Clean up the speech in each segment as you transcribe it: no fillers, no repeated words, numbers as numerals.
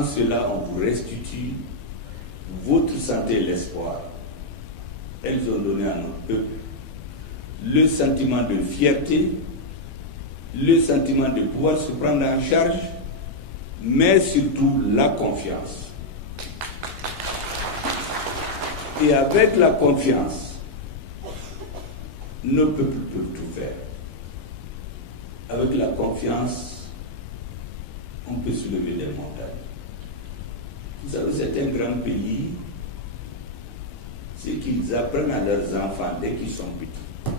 en cela, on vous restitue votre santé et l'espoir. Elles ont donné à notre peuple le sentiment de fierté, le sentiment de pouvoir se prendre en charge, mais surtout la confiance. Et avec la confiance, nos peuples peuvent tout faire. Avec la confiance, on peut soulever des montagnes. Vous savez, c'est un grand pays, c'est qu'ils apprennent à leurs enfants dès qu'ils sont petits.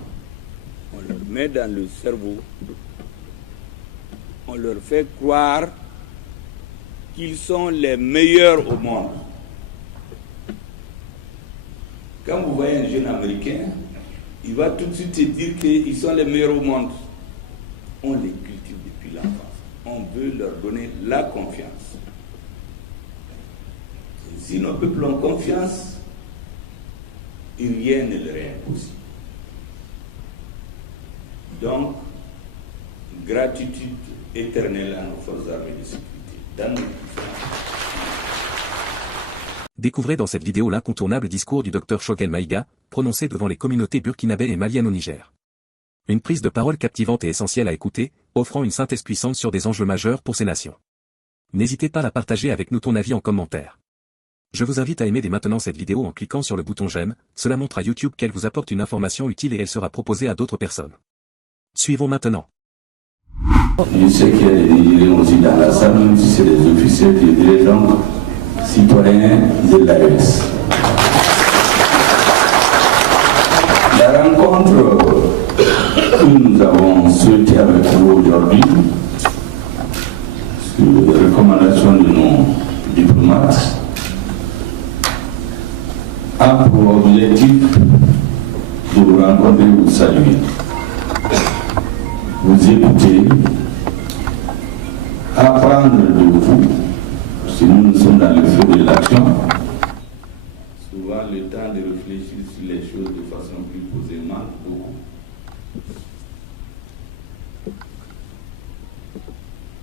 On leur met dans le cerveau, on leur fait croire qu'ils sont les meilleurs au monde. Quand vous voyez un jeune Américain, il va tout de suite se dire qu'ils sont les meilleurs au monde. On les cultive depuis l'enfance. On veut leur donner la confiance. Et si nos peuples ont confiance, rien ne leur est impossible. Donc, gratitude éternelle à nos forces armées de sécurité, dans nos différents. Découvrez dans cette vidéo l'incontournable discours du Dr Choguel Maïga, prononcé devant les communautés burkinabè et maliennes au Niger. Une prise de parole captivante et essentielle à écouter, offrant une synthèse puissante sur des enjeux majeurs pour ces nations. N'hésitez pas à la partager avec nous ton avis en commentaire. Je vous invite à aimer dès maintenant cette vidéo en cliquant sur le bouton j'aime, cela montre à YouTube qu'elle vous apporte une information utile et elle sera proposée à d'autres personnes. Suivons maintenant. Je sais qu'il y a des Nigériens aussi dans la salle, même si c'est des officiels, je dirais donc citoyens de l'AES. La rencontre que nous avons souhaitée avec vous aujourd'hui, sur les recommandations de nos diplomates, a pour objectif de vous rencontrer, vous saluer, vous écouter, apprendre de vous, si nous sommes dans le feu de l'action, souvent le temps de réfléchir sur les choses de façon plus posée manque beaucoup.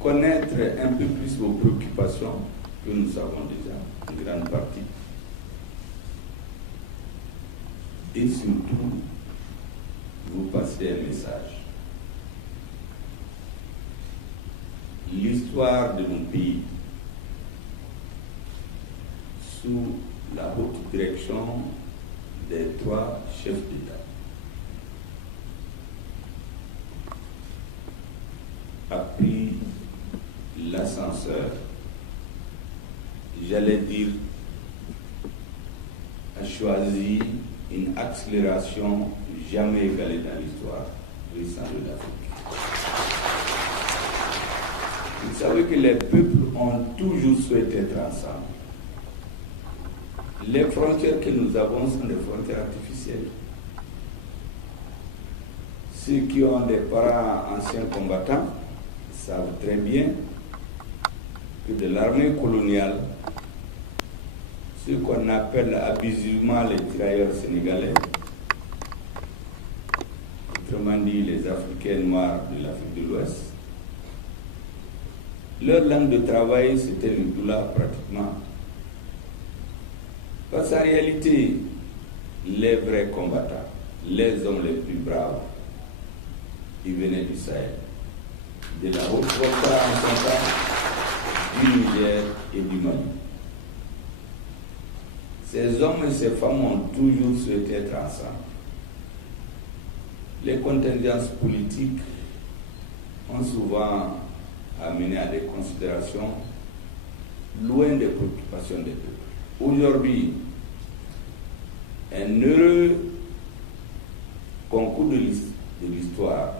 Connaître un peu plus vos préoccupations, que nous savons déjà, une grande partie. Et surtout, vous passer un message. L'histoire de nos pays, sous la haute direction des 3 chefs d'État, a pris l'ascenseur, j'allais dire, a choisi une accélération jamais égalée dans l'histoire récente de l'Afrique. Vous savez que les peuples ont toujours souhaité être ensemble. Les frontières que nous avons sont des frontières artificielles. Ceux qui ont des parents anciens combattants savent très bien que de l'armée coloniale, ce qu'on appelle abusivement les tirailleurs sénégalais, autrement dit les Africains noirs de l'Afrique de l'Ouest, leur langue de travail c'était le doula pratiquement. Parce qu'en réalité, les vrais combattants, les hommes les plus braves, ils venaient du Sahel, de la Haute-Volta en son temps, du Niger et du Mali. Ces hommes et ces femmes ont toujours souhaité être ensemble. Les contingences politiques ont souvent amené à des considérations loin des préoccupations des peuples. Aujourd'hui, un heureux concours de l'histoire,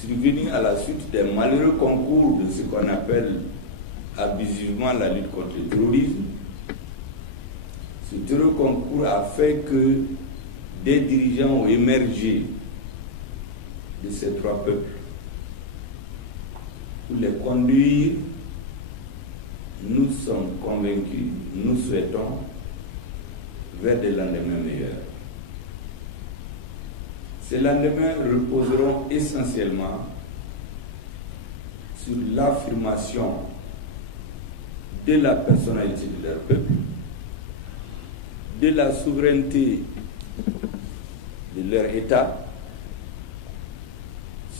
survenu à la suite des malheureux concours de ce qu'on appelle abusivement la lutte contre le terrorisme, ce heureux concours a fait que des dirigeants ont émergé de ces 3 peuples pour les conduire. Nous sommes convaincus, nous souhaitons vers des lendemains meilleurs. Ces lendemains reposeront essentiellement sur l'affirmation de la personnalité de leur peuple, de la souveraineté de leur État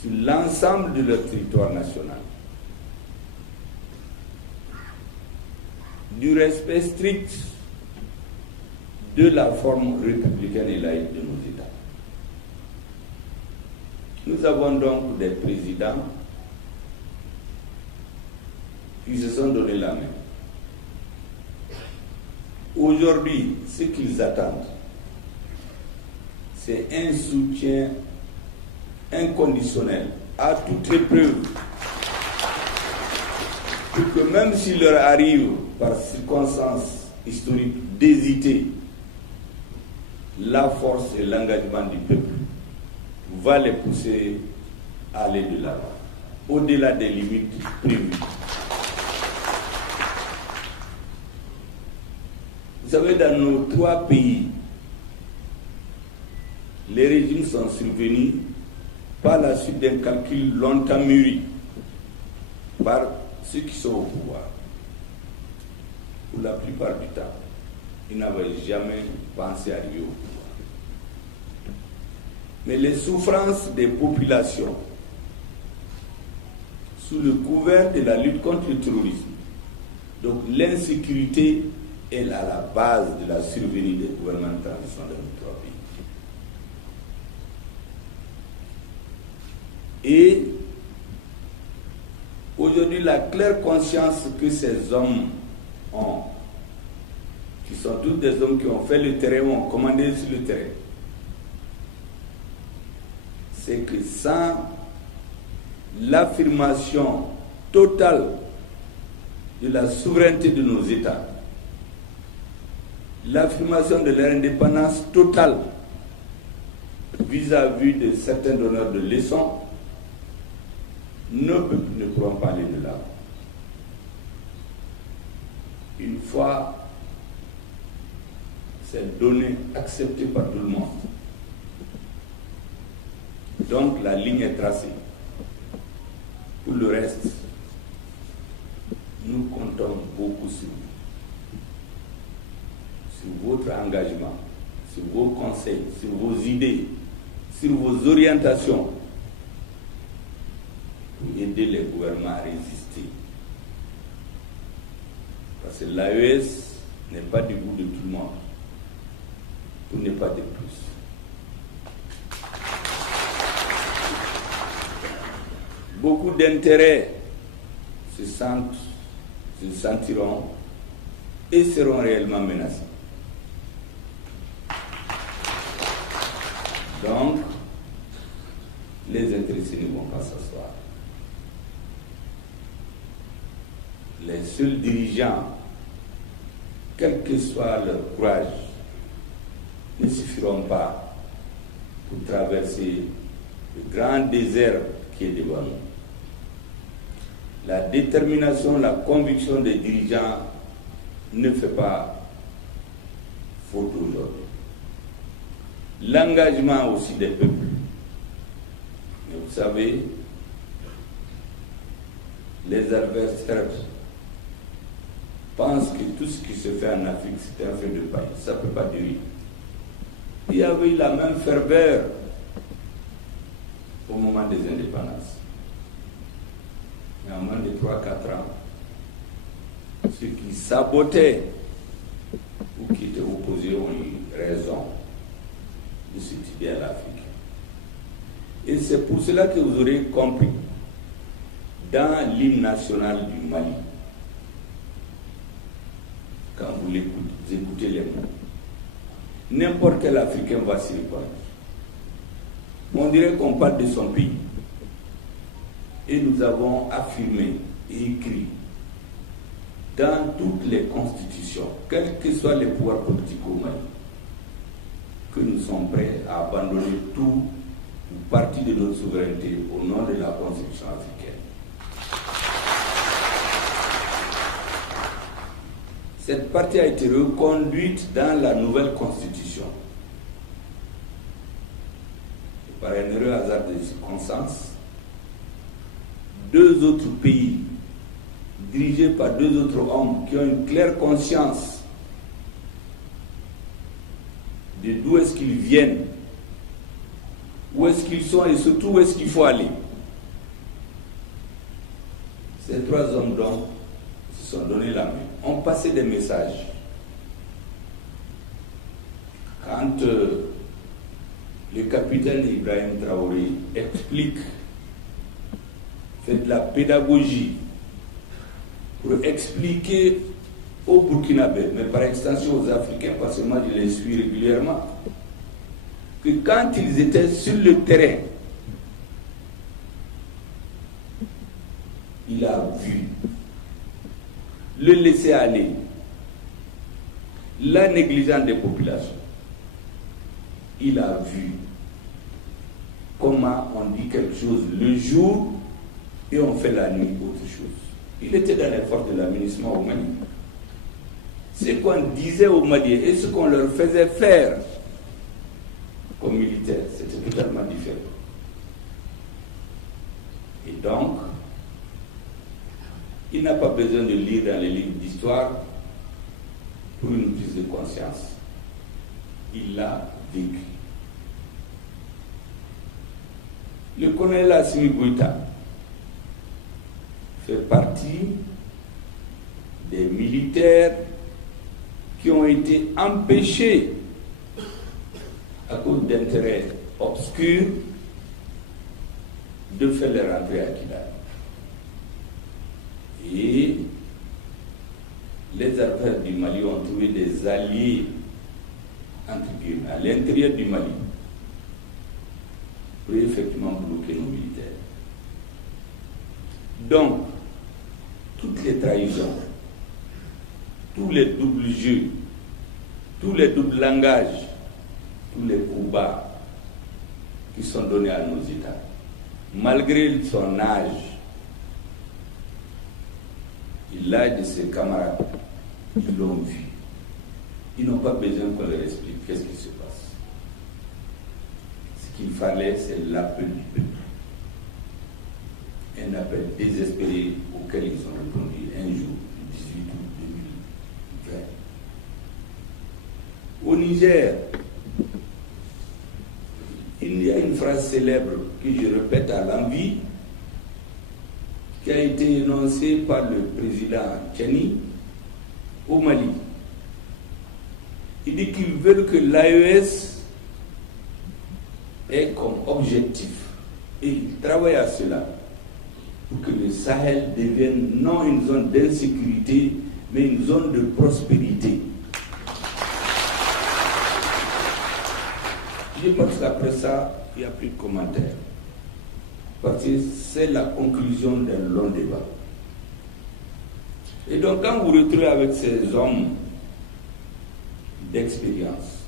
sur l'ensemble de leur territoire national, du respect strict de la forme républicaine et laïque de nos États. Nous avons donc des présidents qui se sont donné la main. Aujourd'hui, ce qu'ils attendent, c'est un soutien inconditionnel à toute épreuve, pour que même s'il leur arrive par circonstances historiques d'hésiter, la force et l'engagement du peuple va les pousser à aller de l'avant, au-delà des limites prévues. Vous savez, dans nos 3 pays, les régimes sont survenus par la suite d'un calcul longtemps mûri par ceux qui sont au pouvoir. Pour la plupart du temps, ils n'avaient jamais pensé arriver au pouvoir. Mais les souffrances des populations, sous le couvert de la lutte contre le terrorisme, donc l'insécurité est à la base de la survenue des gouvernements de transition dans nos 3 pays. Et aujourd'hui, la claire conscience que ces hommes ont, qui sont tous des hommes qui ont fait le terrain, ont commandé sur le terrain, c'est que sans l'affirmation totale de la souveraineté de nos États, l'affirmation de leur indépendance totale vis-à-vis de certains donneurs de leçons, nos peuples ne pourront pas aller de là. Une fois c'est donné, accepté par tout le monde, donc la ligne est tracée. Pour le reste, nous comptons beaucoup sur votre engagement, sur vos conseils, sur vos idées, sur vos orientations, pour aider les gouvernements à résister. Parce que l'AES n'est pas du goût de tout le monde, pour ne pas dire plus. Beaucoup d'intérêts se sentiront et seront réellement menacés. Donc, les intéressés ne vont pas s'asseoir. Les seuls dirigeants, quel que soit leur courage, ne suffiront pas pour traverser le grand désert qui est devant nous. La détermination, la conviction des dirigeants ne fait pas faute aujourd'hui. L'engagement aussi des peuples. Mais vous savez, les adversaires pensent que tout ce qui se fait en Afrique, c'est un fait de paille. Ça ne peut pas durer. Il y avait la même ferveur au moment des indépendances. Mais en moins de 3-4 ans, ceux qui sabotaient ou qui étaient opposés ont eu raison de cette idée à l'Afrique. Et c'est pour cela que vous aurez compris, dans l'hymne national du Mali, quand vous écoutez les mots, n'importe quel Africain va s'y reconnaître. On dirait qu'on parle de son pays. Et nous avons affirmé et écrit dans toutes les constitutions, quels que soient les pouvoirs politiques au Mali, que nous sommes prêts à abandonner tout ou partie de notre souveraineté au nom de la Constitution africaine. Cette partie a été reconduite dans la nouvelle Constitution. Et par un heureux hasard des circonstances, 2 autres pays dirigé par deux autres hommes qui ont une claire conscience de d'où est-ce qu'ils viennent, où est-ce qu'ils sont et surtout où est-ce qu'il faut aller. Ces trois hommes donc se sont donné la main, ont passé des messages. Quand le capitaine Ibrahim Traoré explique, fait de la pédagogie pour expliquer aux Burkinabés, mais par extension aux Africains, parce que moi je les suis régulièrement, que quand ils étaient sur le terrain, il a vu le laisser aller, la négligence des populations. Il a vu comment on dit quelque chose le jour et on fait la nuit autre chose. Il était dans l'effort de l'aménagement au Mali. Ce qu'on disait aux Maliens et ce qu'on leur faisait faire comme militaires, c'était totalement différent. Et donc, il n'a pas besoin de lire dans les livres d'histoire pour une prise de conscience. Il l'a vécu. Le colonel Assimi Goïta fait partie des militaires qui ont été empêchés à cause d'intérêts obscurs de faire leur entrée à Kidal. Et les affaires du Mali ont trouvé des alliés entre guillemets à l'intérieur du Mali pour effectivement bloquer nos militaires. Donc, toutes les trahisons, tous les doubles jeux, tous les doubles langages, tous les coups bas qui sont donnés à nos États, malgré son âge, et l'âge de ses camarades, ils l'ont vu. Ils n'ont pas besoin qu'on leur explique qu'est-ce qui se passe. Ce qu'il fallait, c'est l'appel du peuple. Un appel désespéré auquel ils ont répondu un jour, le 18 août 2020. Au Niger, il y a une phrase célèbre que je répète à l'envi, qui a été énoncée par le président Tchani au Mali. Il dit qu'ils veulent que l'AES ait comme objectif, et ils travaillent à cela, pour que le Sahel devienne non une zone d'insécurité, mais une zone de prospérité. Je pense qu'après ça, il n'y a plus de commentaires. Parce que c'est la conclusion d'un long débat. Et donc, quand vous vous retrouvez avec ces hommes d'expérience,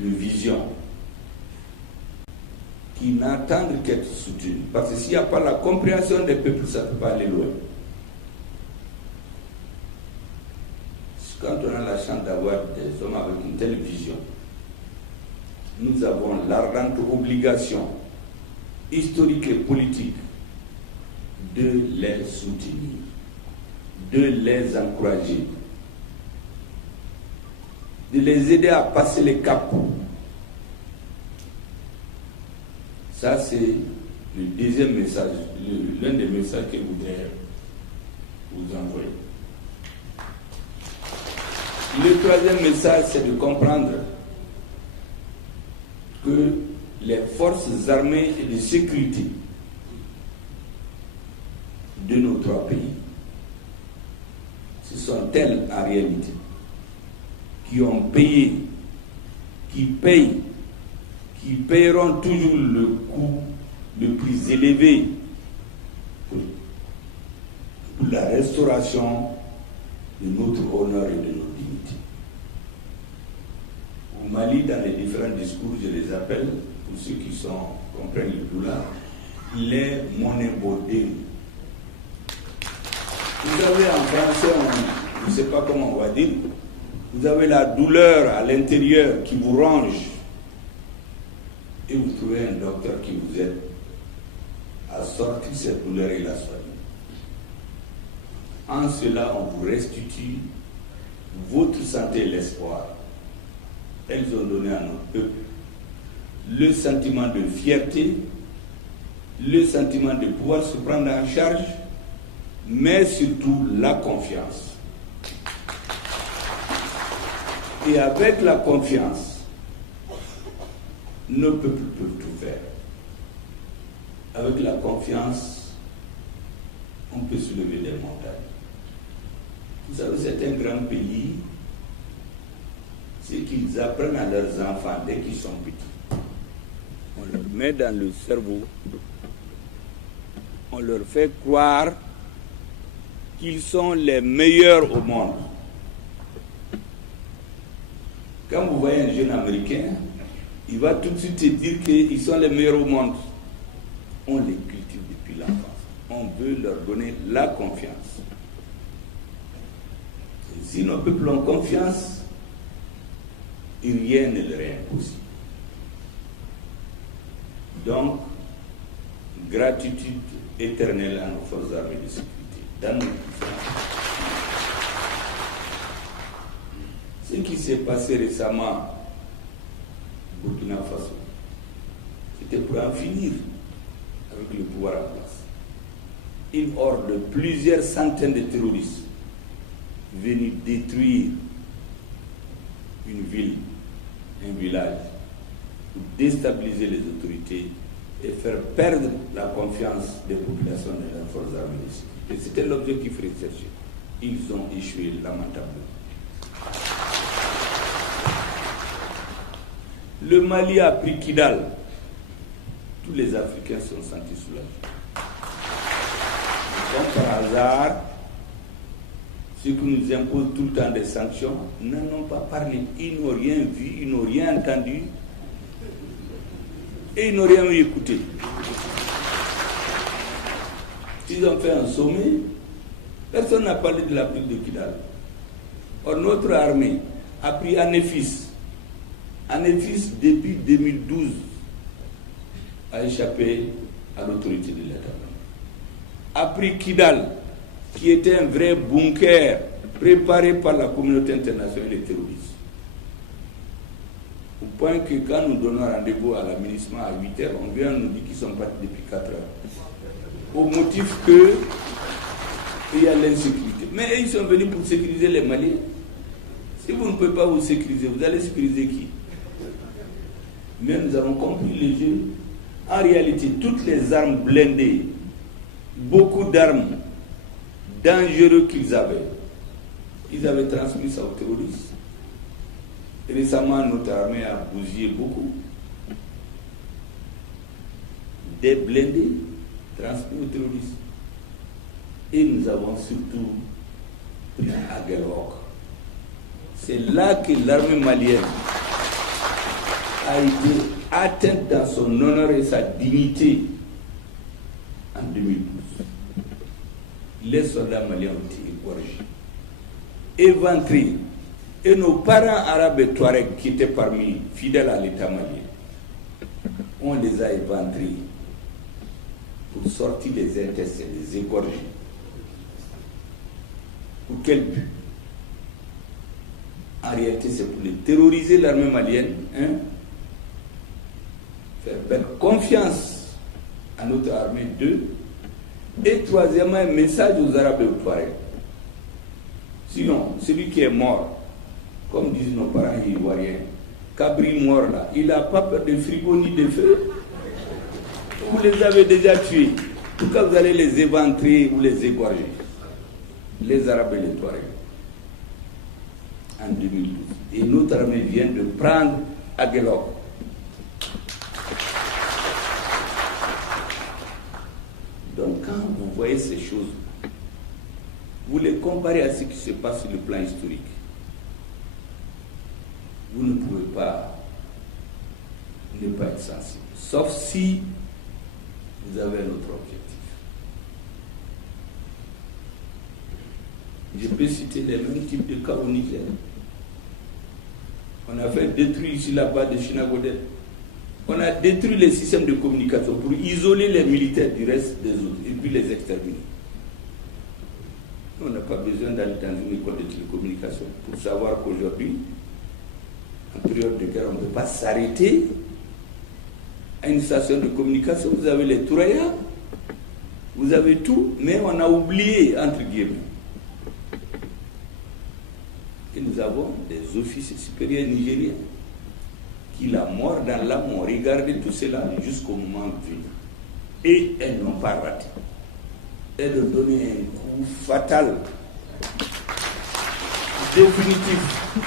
de vision, qui n'attendent qu'être soutenus, parce que s'il n'y a pas la compréhension des peuples, ça ne peut pas aller loin. Quand on a la chance d'avoir des hommes avec une telle vision, nous avons l'ardente obligation historique et politique de les soutenir, de les encourager, de les aider à passer les caps. Ça, c'est le deuxième message, l'un des messages que je voudrais vous envoyer. Le troisième message, c'est de comprendre que les forces armées et de sécurité de nos trois pays, ce sont elles en réalité qui ont payé, qui payent, qui paieront toujours le coût le plus élevé pour la restauration de notre honneur et de notre dignité. Au Mali, dans les différents discours, je les appelle, pour ceux qui comprennent le doulard, les monnaies bodées. Vous avez en français, je ne sais pas comment on va dire, vous avez la douleur à l'intérieur qui vous ronge et vous trouvez un docteur qui vous aide à sortir cette douleur et la soigner. En cela, on vous restitue votre santé et l'espoir. Elles ont donné à notre peuple le sentiment de fierté, le sentiment de pouvoir se prendre en charge, mais surtout la confiance. Et avec la confiance, nos peuples peuvent tout faire. Avec la confiance, on peut soulever des montagnes. Vous savez, c'est un grand pays. C'est qu'ils apprennent à leurs enfants dès qu'ils sont petits. On leur met dans le cerveau, on leur fait croire qu'ils sont les meilleurs au monde. Quand vous voyez un jeune Américain, il va tout de suite te dire qu'ils sont les meilleurs au monde. On les cultive depuis l'enfance. On veut leur donner la confiance. Et si nos peuples ont confiance, rien ne leur est impossible. Donc, gratitude éternelle à nos forces armées de sécurité, dans nos ce qui s'est passé récemment au Burkina Faso, c'était pour en finir avec le pouvoir en place. Une horde de plusieurs centaines de terroristes venus détruire une ville, un village, pour déstabiliser les autorités et faire perdre la confiance des populations dans leurs forces armées de sécurité. C'était l'objectif recherché. Ils ont échoué lamentablement. Le Mali a pris Kidal. Tous les Africains sont sentis soulagés. Comme par hasard, ceux qui nous imposent tout le temps des sanctions n'en ont pas parlé. Ils n'ont rien vu, ils n'ont rien entendu et ils n'ont rien écouté. Ils ont fait un sommet, personne n'a parlé de la prise de Kidal. Or, notre armée a pris Anéfis. Anéfis, depuis 2012, a échappé à l'autorité de l'État. A pris Kidal, qui était un vrai bunker préparé par la communauté internationale et les terroristes. Au point que quand nous donnons rendez-vous à l'aménagement à 8h, on vient nous dire qu'ils sont partis depuis 4 heures. Au motif qu'il y a l'insécurité. Mais ils sont venus pour sécuriser les Maliens. Si vous ne pouvez pas vous sécuriser, vous allez sécuriser qui? Mais nous avons compris le jeu. En réalité, toutes les armes blindées, beaucoup d'armes dangereuses qu'ils avaient, ils avaient transmis ça aux terroristes. Et récemment, notre armée a bousillé beaucoup. Des blindés transmis aux terroristes. Et nous avons surtout pris Aguelhok. C'est là que l'armée malienne a été atteinte dans son honneur et sa dignité en 2012. Les soldats maliens ont été égorgés, éventrés. Et nos parents arabes et touaregs qui étaient parmi fidèles à l'État malien, on les a éventrés pour sortir les intestins, les égorger. Pour quel but? En réalité, c'est pour les terroriser, l'armée malienne, faire perdre confiance à notre armée, 2. Et troisièmement, un message aux Arabes et aux Touaregs. Sinon, celui qui est mort, comme disent nos parents ivoiriens, Cabri mort là, il n'a pas peur de frigo ni de feu. Vous les avez déjà tués. Pourquoi vous allez les éventrer ou les égorger? Les Arabes et les Touaregs. En 2012. Et notre armée vient de prendre Aguelhok. Donc quand vous voyez ces choses, vous les comparez à ce qui se passe sur le plan historique. Vous ne pouvez pas ne pas être sensible. Sauf si vous avez un autre objectif. Je peux citer les mêmes types de cas au Niger. On a fait détruire ici la base de Chinagodet. On a détruit les systèmes de communication pour isoler les militaires du reste des autres et puis les exterminer. On n'a pas besoin d'aller dans une école de télécommunication pour savoir qu'aujourd'hui, en période de guerre, on ne peut pas s'arrêter à une station de communication. Vous avez les Touraya, vous avez tout, mais on a oublié, entre guillemets. Et nous avons des officiers supérieurs nigériens qui, la mort dans l'âme, ont regardé tout cela jusqu'au moment venu. Et elles n'ont pas raté. Elles ont donné un coup fatal, définitif,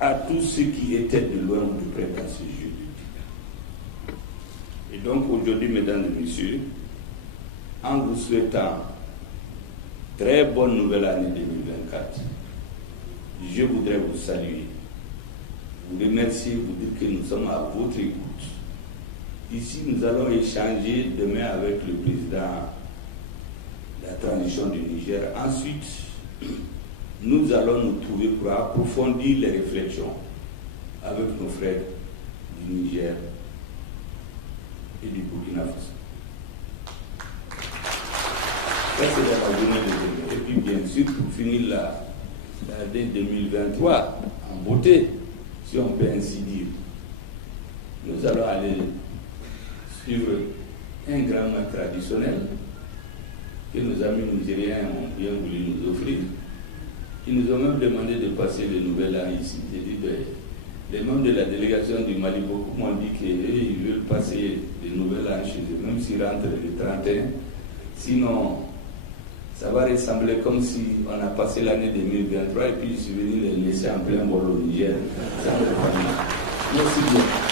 à tous ceux qui étaient de loin ou de près dans ce jeu. Et donc aujourd'hui, mesdames et messieurs, en vous souhaitant très bonne nouvelle année 2024, je voudrais vous saluer, vous remercier, vous dire que nous sommes à votre écoute. Ici, nous allons échanger demain avec le président de la transition du Niger. Ensuite, nous allons nous trouver pour approfondir les réflexions avec nos frères du Niger et du Burkina Faso. Ça, c'est la journée de demain. Et puis, bien sûr, pour finir l'année 2023 en beauté, si on peut ainsi dire, nous allons aller suivre un grand maître traditionnel que nos amis nigériens ont bien voulu nous offrir. Ils nous ont même demandé de passer le nouvel an ici. J'ai dit, les membres de la délégation du Mali, beaucoup m'ont dit qu'ils veulent passer le nouvel an chez eux, même s'ils rentrent le 31. Sinon, ça va ressembler comme si on a passé l'année 2023 et puis je suis venu les laisser en plein vol au Niger. Merci bien.